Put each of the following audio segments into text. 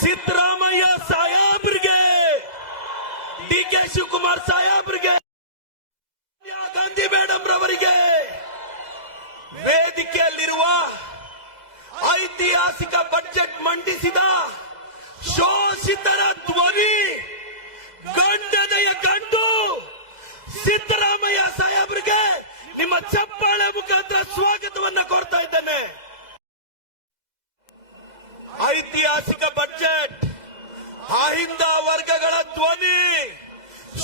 ಸಿದ್ದರಾಮಯ್ಯ ಸಾಹೇಬ್ರಿಗೆ, D K Shivakumar ಸಾಹೇಬ್ರಿಗೆ, Sonia Gandhi madam ರವರಿಗೆ ವೇದಿಕೆಯಲ್ಲಿರುವ ಐತಿಹಾಸಿಕ ಬಜೆಟ್ ಮಂಡಿಸಿದ ಶೋಷಿತರ ಧ್ವನಿ ಗಂಡನೆಯ ಗಂಡು ಸಿದ್ದರಾಮಯ್ಯ ಸಾಹೇಬ್ರಿಗೆ ನಿಮ್ಮ ಚಪ್ಪಾಳೆ ಮುಖಾಂತರ ಸ್ವಾಗತವನ್ನ ಕೋರ್ತಾ ಇದ್ದೇನೆ. ಐತಿಹಾಸಿಕ ಬಜೆಟ್ ಅಹಿಂದ ವರ್ಗಗಳ ಧ್ವನಿ,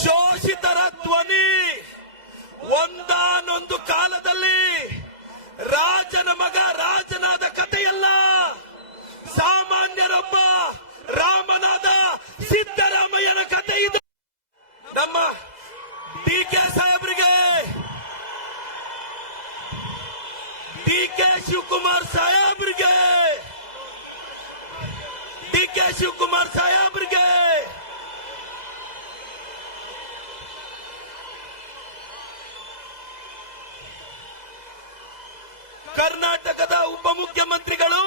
ಶೋಷಿತರ ಧ್ವನಿ. ಒಂದಾನೊಂದು ಕಾಲದಲ್ಲಿ ರಾಜನ ಮಗ ರಾಜನಾದ ಕಥೆಯಲ್ಲ, ಸಾಮಾನ್ಯರೊಬ್ಬ ರಾಮನಾದ ಸಿದ್ದರಾಮಯ್ಯನ ಕಥೆ ಇದೆ. ನಮ್ಮ ಡಿ ಕೆ ಸಾಹೇಬ್ರಿಗೆ, ಡಿ ಕೆ ಶಿವಕುಮಾರ್ ಸಾಹೇಬ್ರಿಗೆ, ಡಿ ಕೆ ಶಿವಕುಮಾರ್ ಸಾಹೇಬ್ರಿಗೆ ಕರ್ನಾಟಕದ ಉಪಮುಖ್ಯಮಂತ್ರಿಗಳು,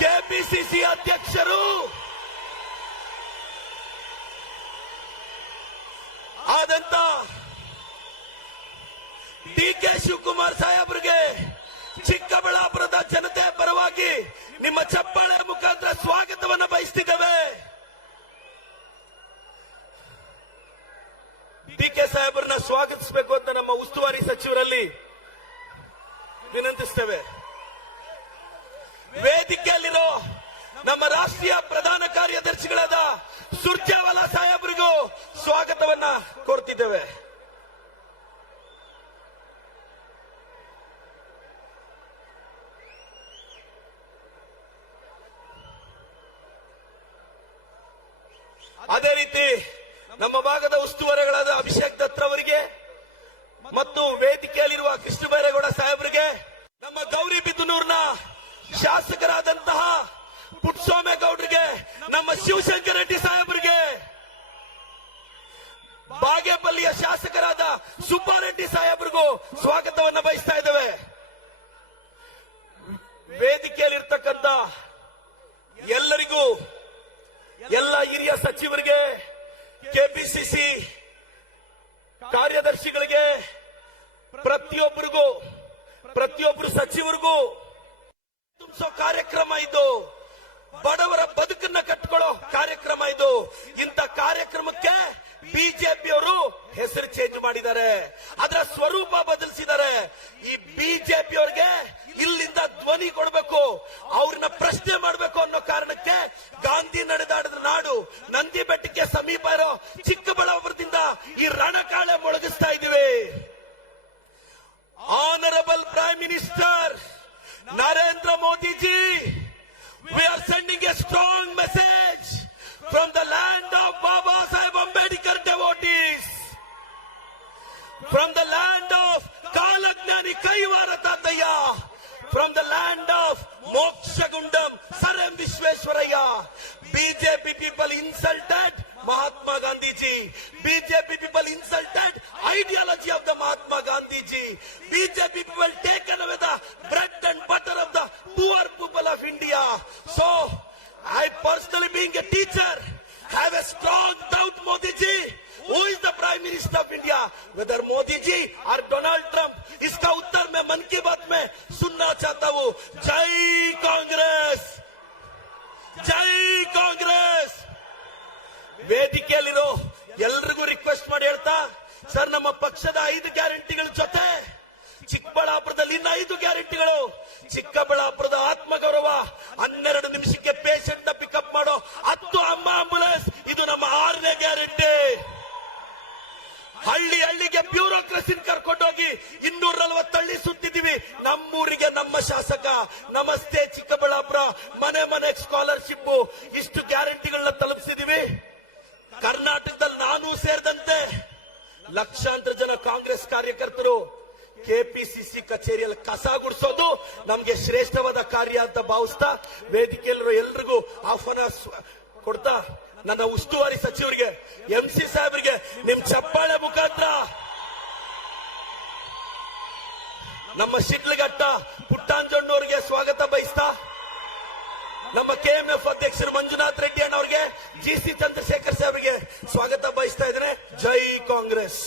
ಕೆಪಿಸಿಸಿ ಅಧ್ಯಕ್ಷರು ಆದಂತ ಡಿ ಕೆ ಶಿವಕುಮಾರ್ ಸಾಹೇಬ್ರಿಗೆ ಚಿಕ್ಕಬಳ್ಳಾಪುರದ ಜನತೆ ಪರವಾಗಿ ನಿಮ್ಮ ಚಪ್ಪಾಳೆ ಮುಖಾಂತರ ಸ್ವಾಗತವನ್ನು ಬಯಸ್ತಿದ್ದೇವೆ. ಡಿ ಕೆ ಸಾಹೇಬ್ರನ್ನ ಸ್ವಾಗತಿಸಬೇಕು ಅಂತ ನಮ್ಮ ಉಸ್ತುವಾರಿ ಸಚಿವರಲ್ಲಿ ವಿನಂತಿಸ್ತೇವೆ. ವೇದಿಕೆಯಲ್ಲಿರೋ ನಮ್ಮ ರಾಷ್ಟ್ರೀಯ ಪ್ರಧಾನ ಕಾರ್ಯದರ್ಶಿಗಳಾದ ಸುರ್ಜೇವಾಲಾ ಸಾಹೇಬರಿಗೂ ಸ್ವಾಗತವನ್ನ ಕೋರ್ತಿದ್ದೇವೆ. ಅದೇ ರೀತಿ ನಮ್ಮ ಭಾಗದ ಉಸ್ತುವಾರಿಗಳಾದ ಅಭಿಷೇಕ್ ದತ್ ಅವರಿಗೆ ಮತ್ತು ವೇದಿಕೆಯಲ್ಲಿರುವ ಕೃಷ್ಣ ಬೈರೇಗೌಡ ಸಾಹೇಬರಿಗೆ, ನಮ್ಮ ಗೌರಿಬಿದನೂರಿನ ಶಾಸಕರಾದಂತಹ ಪುಟ್ಟಸ್ವಾಮೇಗೌಡರಿಗೆ, ನಮ್ಮ ಶಿವಶಂಕರ ರೆಡ್ಡಿ ಸಾಹೇಬರಿಗೆ, ಬಾಗೇಪಲ್ಲಿಯ ಶಾಸಕರಾದ ಸುಬ್ಬಾರೆಡ್ಡಿ ಸಾಹೇಬರಿಗೂ ಸ್ವಾಗತವನ್ನು ಬಯಸ್ತಾ ಇದ್ದೇವೆ. ವೇದಿಕೆಯಲ್ಲಿರ್ತಕ್ಕಂಥ ಎಲ್ಲರಿಗೂ, ಎಲ್ಲ ಹಿರಿಯ ಸಚಿವರಿಗೆ, ಕೆಪಿಸಿಸಿ ಕಾರ್ಯದರ್ಶಿಗಳಿಗೆ, ಪ್ರತಿಯೊಬ್ಬರು ಸಚಿವರಿಗೂ ತುಂಬಿಸೋ ಕಾರ್ಯಕ್ರಮ ಇದು. ಬಡವರ ಬದುಕನ್ನ ಕಟ್ಕೊಳ್ಳೋ ಕಾರ್ಯಕ್ರಮ ಇದು. ಇಂಥ ಕಾರ್ಯಕ್ರಮಕ್ಕೆ ಬಿಜೆಪಿಯವರು ಹೆಸರು ಚೇಂಜ್ ಮಾಡಿದ್ದಾರೆ, ಅದರ ಸ್ವರೂಪ ಬದಲಿಸಿದ್ದಾರೆ. ಈ ಬಿಜೆಪಿಯವರಿಗೆ ಇಲ್ಲಿಂದ ಧ್ವನಿ ಕೊಡಬೇಕು, ಅವ್ರನ್ನ ಪ್ರಶ್ನೆ ಮಾಡಬೇಕು ಅನ್ನೋ ಕಾರಣಕ್ಕೆ ಗಾಂಧಿ ನಡೆದಾಡಿದ ನಾಡು ನಂದಿ ಬೆಟ್ಟಕ್ಕೆ ಸಮೀಪ ಇರೋ ಚಿಕ್ಕಬಳ್ಳಾಪುರದಿಂದ ಈ ರಣಕಾಳೆ ಮೊಳಗಿಸ್ತಾ ಇದ್ದೀವಿ. Honourable prime minister Narendra Modi ji, we are sending a strong message from the land of Baba Saheb Ambedkar devotees, from the land of Kalagnani Kaivara Tataya, from the land of Mokshagundam Sir M Vishweshwaraya. BJP people insulted Mahatma Gandhi ji. BJP people insulted ideology of the Mahatma Gandhi ji. BJP people taken away the bread and butter of the poor people of India. So, I personally being a teacher have a strong doubt Modi ji. Who is the Prime Minister of India? Whether Modi ji or Donald Trump? इसका उत्तर मैं मन की बात में सुनना चाहता हूँ. जय कांग्रेस, जय ಕಾಂಗ್ರೆಸ್. ವೇದಿಕೆಯಲ್ಲಿರೋ ಎಲ್ರಿಗೂ ರಿಕ್ವೆಸ್ಟ್ ಮಾಡಿ ಹೇಳ್ತಾ, ಸರ್ ನಮ್ಮ ಪಕ್ಷದ 5 ಗ್ಯಾರಂಟಿಗಳ ಜೊತೆ ಚಿಕ್ಕಬಳ್ಳಾಪುರದಲ್ಲಿ ಇನ್ನು 5 ಗ್ಯಾರಂಟಿಗಳು. ಚಿಕ್ಕಬಳ್ಳಾಪುರದ ಆತ್ಮಗೌರವ, 12 ನಿಮಿಷಕ್ಕೆ ಪೇಷಂಟ್ ಪಿಕಪ್ ಮಾಡೋ 10 ಅಮ್ಮ ಆಂಬುಲೆನ್ಸ್, ಇದು ನಮ್ಮ 6ನೇ ಗ್ಯಾರಂಟಿ. ಹಳ್ಳಿಗೆ ಬ್ಯೂರೋಕ್ರಸಿ ಕರ್ಕೊಂಡೋಗಿ 240 ಹಳ್ಳಿ ಸುತ್ತಿದ್ದೀವಿ. ನಮ್ಮೂರಿಗೆ ನಮ್ಮ ಶಾಸಕ ನಮಸ್ತೆ ಚಿಕ್ಕಬಳ್ಳಾಪುರ, ಮನೆ ಸ್ಕಾಲರ್ಶಿಪ್, ಇಷ್ಟು ಗ್ಯಾರಂಟಿಗಳನ್ನ ತಲುಪಿಸಿದೀವಿ. ಕರ್ನಾಟಕದಲ್ಲಿ ನಾನು ಸೇರಿದಂತೆ ಲಕ್ಷಾಂತರ ಜನ ಕಾಂಗ್ರೆಸ್ ಕಾರ್ಯಕರ್ತರು ಕೆಪಿಸಿಸಿ ಕಚೇರಿಯಲ್ಲಿ ಕಸ ಗುಡಿಸೋದು ನಮ್ಗೆ ಶ್ರೇಷ್ಠವಾದ ಕಾರ್ಯ ಅಂತ ಭಾವಿಸ್ತಾ, ವೇದಿಕೆಯಲ್ಲಿರೋ ಎಲ್ರಿಗೂ ಆಹ್ವಾನ ಕೊಡ್ತಾ, ನನ್ನ ಉಸ್ತುವಾರಿ ಸಚಿವರಿಗೆ, ಎಂಸಿ ಸಾಹೇಬರಿಗೆ ನಿಮ್ ಚಪ್ಪಾಳೆ ಮುಖಾಂತರ, ನಮ್ಮ ಶಿಡ್ಲಘಟ್ಟ ಪುಟ್ಟಾಂಜಣ್ಣವರಿಗೆ ಸ್ವಾಗತ ಬಯಸ್ತಾ, ನಮ್ಮ ಕೆಎಂಎಫ್ ಅಧ್ಯಕ್ಷರು ಮಂಜುನಾಥ್ ರೆಡ್ಡಿ ಅಣ್ಣವ್ರಿಗೆ, ಜಿಸಿ ಚಂದ್ರಶೇಖರ್ ಅವರಿಗೆ ಸ್ವಾಗತ ಬಯಸ್ತಾ ಇದ್ದೇನೆ. ಜೈ ಕಾಂಗ್ರೆಸ್.